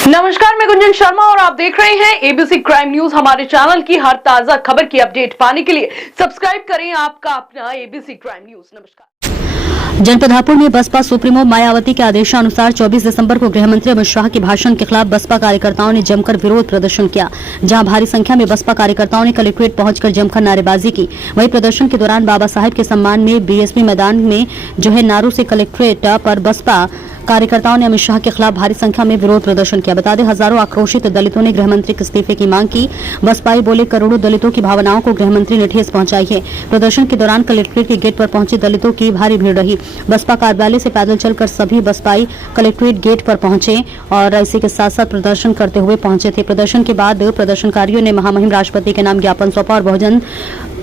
नमस्कार, मैं गुंजन शर्मा और आप देख रहे हैं एबीसी क्राइम न्यूज। हमारे चैनल की हर ताजा खबर की अपडेट पाने के लिए सब्सक्राइब करें आपका अपना एबीसी क्राइम न्यूज। नमस्कार। जनपद हापुड़ में बसपा सुप्रीमो मायावती के आदेशानुसार 24 दिसंबर को गृह मंत्री अमित शाह के भाषण के खिलाफ बसपा कार्यकर्ताओं ने जमकर विरोध प्रदर्शन किया। जहां भारी संख्या में बसपा कार्यकर्ताओं ने कलेक्ट्रेट पहुंचकर जमकर नारेबाजी की। वहीं प्रदर्शन के दौरान बाबा साहेब के सम्मान में बीएसपी मैदान में जो है नारों से कलेक्ट्रेट पर बसपा कार्यकर्ताओं ने अमित शाह के खिलाफ भारी संख्या में विरोध प्रदर्शन किया। बता दें, हजारों आक्रोशित दलितों ने गृहमंत्री के इस्तीफे की मांग की। बसपाई बोले, करोड़ों दलितों की भावनाओं को गृहमंत्री ने ठेस पहुंचाई है। प्रदर्शन के दौरान कलेक्ट्रेट के गेट पर पहुंचे दलितों की भारी भीड़ रही। बसपा कार्यालय से पैदल चलकर सभी बसपाई कलेक्ट्रेट गेट पर पहुंचे और इसी के साथ साथ प्रदर्शन करते हुए पहुंचे थे। प्रदर्शन के बाद प्रदर्शनकारियों ने महामहिम राष्ट्रपति के नाम ज्ञापन सौंपा और बहुजन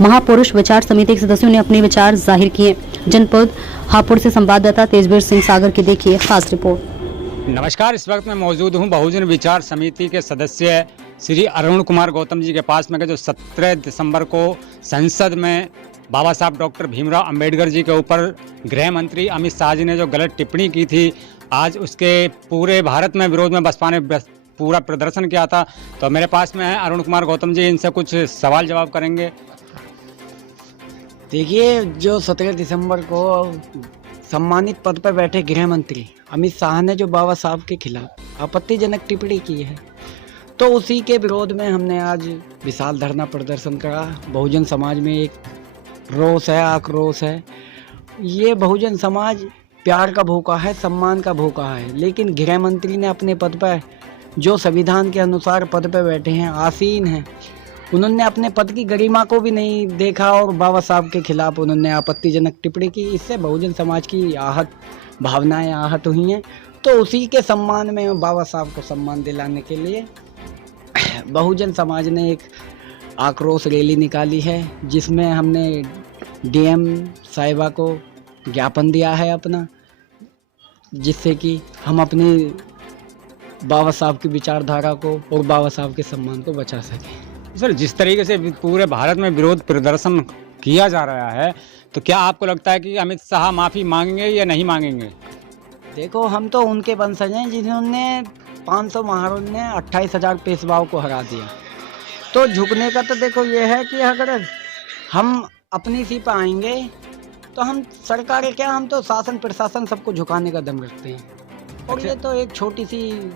महापुरुष विचार समिति के सदस्यों ने अपने विचार जाहिर किए। जनपद हापुड़ से संवाददाता तेजवीर सिंह सागर की देखिए खास रिपोर्ट। नमस्कार, इस वक्त मैं मौजूद हूं बहुजन विचार समिति के सदस्य श्री अरुण कुमार गौतम जी के पास में, जो 17 दिसंबर को संसद में बाबा साहब डॉक्टर भीमराव अंबेडकर जी के ऊपर गृह मंत्री अमित शाह जी ने जो गलत टिप्पणी की थी, आज उसके पूरे भारत में विरोध में बसपा ने पूरा प्रदर्शन किया था। तो मेरे पास में है अरुण कुमार गौतम जी, इनसे कुछ सवाल जवाब करेंगे। देखिए, जो 17 दिसंबर को सम्मानित पद पर बैठे गृह मंत्री अमित शाह ने जो बाबा साहब के खिलाफ आपत्तिजनक टिप्पणी की है, तो उसी के विरोध में हमने आज विशाल धरना प्रदर्शन करा। बहुजन समाज में एक रोष है, आक्रोश है। ये बहुजन समाज प्यार का भूखा है, सम्मान का भूखा है, लेकिन गृह मंत्री ने अपने पद पर जो संविधान के अनुसार पद पर बैठे हैं, आसीन हैं, उन्होंने अपने पद की गरिमा को भी नहीं देखा और बाबा साहब के खिलाफ उन्होंने आपत्तिजनक टिप्पणी की। इससे बहुजन समाज की भावनाएं आहत हुई हैं। तो उसी के सम्मान में बाबा साहब को सम्मान दिलाने के लिए बहुजन समाज ने एक आक्रोश रैली निकाली है, जिसमें हमने डीएम साहिबा को ज्ञापन दिया है अपना, जिससे कि हम अपनी बाबा साहब की विचारधारा को और बाबा साहब के सम्मान को बचा सकें। सर, जिस तरीके से पूरे भारत में विरोध प्रदर्शन किया जा रहा है, तो क्या आपको लगता है कि अमित शाह माफ़ी मांगेंगे या नहीं मांगेंगे? देखो, हम तो उनके वंशज हैं जिन्होंने 500 महारों ने 28,000 पेशवाओं को हरा दिया। तो झुकने का तो देखो ये है कि अगर हम अपनी सी पे आएंगे तो हम सरकार क्या, हम तो शासन प्रशासन सबको झुकाने का दम रखते हैं। और ये तो एक छोटी सी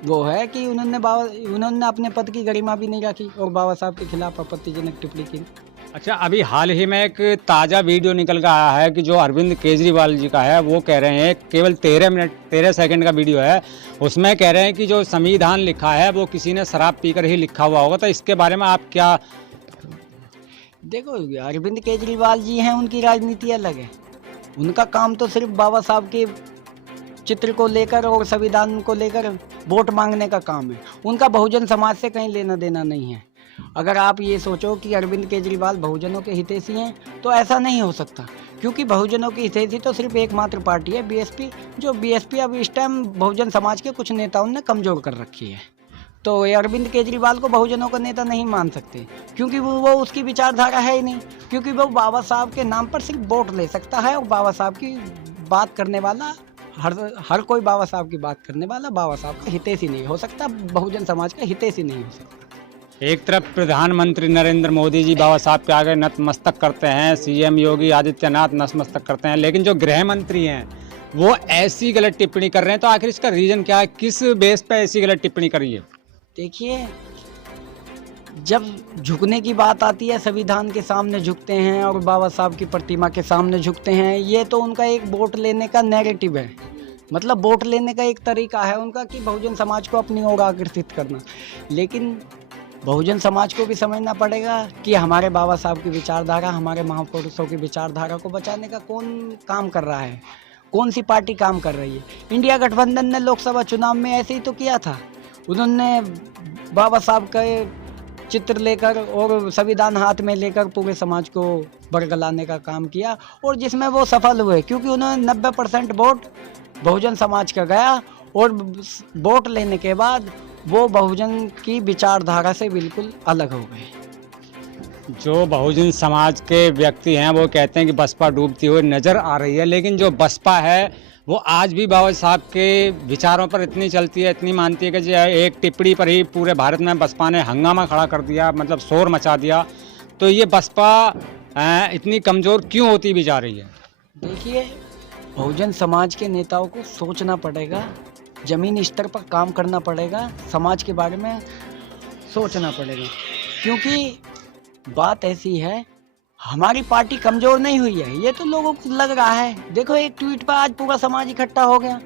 वो है कि उन्होंने अपने पद की गरिमा भी नहीं रखी और बाबा साहब के खिलाफ आपत्तिजनक टिप्पणी की। अच्छा, अभी हाल ही में एक ताज़ा वीडियो निकल कर आया है कि जो अरविंद केजरीवाल जी का है, वो कह रहे हैं, केवल 13 सेकंड का वीडियो है, उसमें कह रहे हैं कि जो संविधान लिखा है वो किसी ने शराब पीकर ही लिखा हुआ होगा। तो इसके बारे में आप क्या? देखो, अरविंद केजरीवाल जी हैं, उनकी राजनीति अलग है। उनका काम तो सिर्फ बाबा साहब के चित्र को लेकर और संविधान को लेकर वोट मांगने का काम है। उनका बहुजन समाज से कहीं लेना देना नहीं है। अगर आप ये सोचो कि अरविंद केजरीवाल बहुजनों के हितैषी हैं, तो ऐसा नहीं हो सकता, क्योंकि बहुजनों की हितैषी तो सिर्फ एकमात्र पार्टी है, बीएसपी। जो बीएसपी अब इस टाइम बहुजन समाज के कुछ नेताओं ने कमजोर कर रखी है। तो ये अरविंद केजरीवाल को बहुजनों का नेता नहीं मान सकते, क्योंकि वो उसकी विचारधारा है ही नहीं। क्योंकि वो बाबा साहब के नाम पर सिर्फ वोट ले सकता है, और बाबा साहब की बात करने वाला हर कोई बाबा साहब की बात करने वाला बाबा साहब का हितैषी नहीं हो सकता, बहुजन समाज का हितैषी नहीं हो सकता। एक तरफ प्रधानमंत्री नरेंद्र मोदी जी बाबा साहब के आगे नतमस्तक करते हैं, सीएम योगी आदित्यनाथ नतमस्तक करते हैं, लेकिन जो गृह मंत्री हैं वो ऐसी गलत टिप्पणी कर रहे हैं। तो आखिर इसका रीजन क्या है? किस बेस पे ऐसी गलत टिप्पणी करी है? देखिए, जब झुकने की बात आती है, संविधान के सामने झुकते हैं और बाबा साहब की प्रतिमा के सामने झुकते हैं। ये तो उनका एक वोट लेने का नैरेटिव है, मतलब वोट लेने का एक तरीका है उनका कि बहुजन समाज को अपनी ओर आकर्षित करना। लेकिन बहुजन समाज को भी समझना पड़ेगा कि हमारे बाबा साहब की विचारधारा, हमारे महापुरुषों की विचारधारा को बचाने का कौन काम कर रहा है, कौन सी पार्टी काम कर रही है। इंडिया गठबंधन ने लोकसभा चुनाव में ऐसे ही तो किया था। उन्होंने बाबा साहब का चित्र लेकर और संविधान हाथ में लेकर पूरे समाज को बरगलाने का काम किया, और जिसमें वो सफल हुए, क्योंकि उन्होंने 90% वोट बहुजन समाज का गया। और वोट लेने के बाद वो बहुजन की विचारधारा से बिल्कुल अलग हो गए। जो बहुजन समाज के व्यक्ति हैं वो कहते हैं कि बसपा डूबती हुई नज़र आ रही है, लेकिन जो बसपा है वो आज भी बाबा साहब के विचारों पर इतनी चलती है, इतनी मानती है कि जो एक टिप्पणी पर ही पूरे भारत में बसपा ने हंगामा खड़ा कर दिया, मतलब शोर मचा दिया। तो ये बसपा इतनी कमज़ोर क्यों होती भी जा रही है? देखिए, बहुजन समाज के नेताओं को सोचना पड़ेगा, ज़मीनी स्तर पर काम करना पड़ेगा, समाज के बारे में सोचना पड़ेगा। क्योंकि बात ऐसी है, हमारी पार्टी कमज़ोर नहीं हुई है, ये तो लोगों को लग रहा है। देखो, एक ट्वीट पर आज पूरा समाज इकट्ठा हो गया।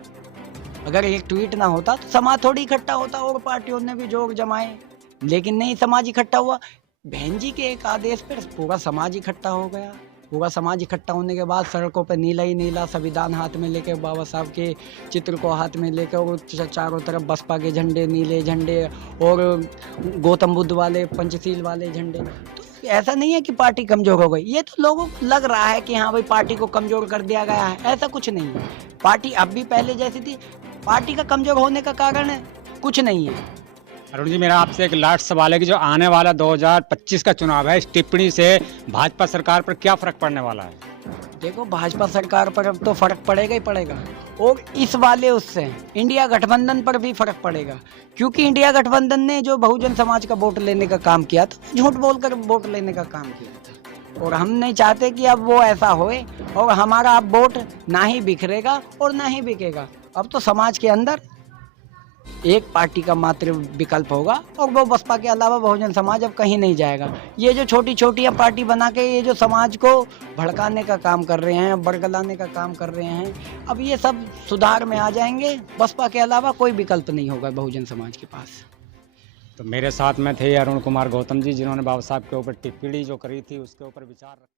अगर एक ट्वीट ना होता तो समाज थोड़ी इकट्ठा होता और पार्टियों ने भी जोर जमाए, लेकिन नहीं, समाज इकट्ठा हुआ। बहन जी के एक आदेश पर पूरा समाज इकट्ठा हो गया। पूरा समाज इकट्ठा होने के बाद सड़कों पर नीला ही नीला संविधान हाथ में लेके, बाबा साहब के चित्र को हाथ में लेकर, और चारों तरफ बसपा के झंडे, नीले झंडे और गौतम बुद्ध वाले, पंचशील वाले झंडे। तो ऐसा नहीं है कि पार्टी कमज़ोर हो गई, ये तो लोगों को लग रहा है कि हाँ भाई पार्टी को कमज़ोर कर दिया गया है। ऐसा कुछ नहीं है, पार्टी अब भी पहले जैसी थी। पार्टी का कमज़ोर होने का कारण कुछ नहीं है। अरुण जी, मेरा आपसे एक लास्ट सवाल है कि जो आने वाला 2025 का चुनाव है, इस टिप्पणी से भाजपा सरकार पर क्या फर्क पड़ने वाला है? देखो, भाजपा सरकार पर अब तो फर्क पड़ेगा ही पड़ेगा, और इस वाले उससे इंडिया गठबंधन पर भी फर्क पड़ेगा। क्योंकि इंडिया गठबंधन ने जो बहुजन समाज का वोट लेने का काम किया था, झूठ बोलकर वोट लेने का काम किया था, और हम नहीं चाहते कि अब वो ऐसा होए, और हमारा अब वोट ना ही बिखरेगा और ना ही बिकेगा। अब तो समाज के अंदर एक पार्टी का मात्र विकल्प होगा, और वो बसपा के अलावा बहुजन समाज अब कहीं नहीं जाएगा। ये जो छोटी छोटी पार्टी बना के ये जो समाज को भड़काने का काम कर रहे हैं, बरगलाने का काम कर रहे हैं, अब ये सब सुधार में आ जाएंगे। बसपा के अलावा कोई विकल्प नहीं होगा बहुजन समाज के पास। तो मेरे साथ में थे अरुण कुमार गौतम जी, जिन्होंने बाबा साहब के ऊपर टिप्पणी जो करी थी उसके ऊपर विचार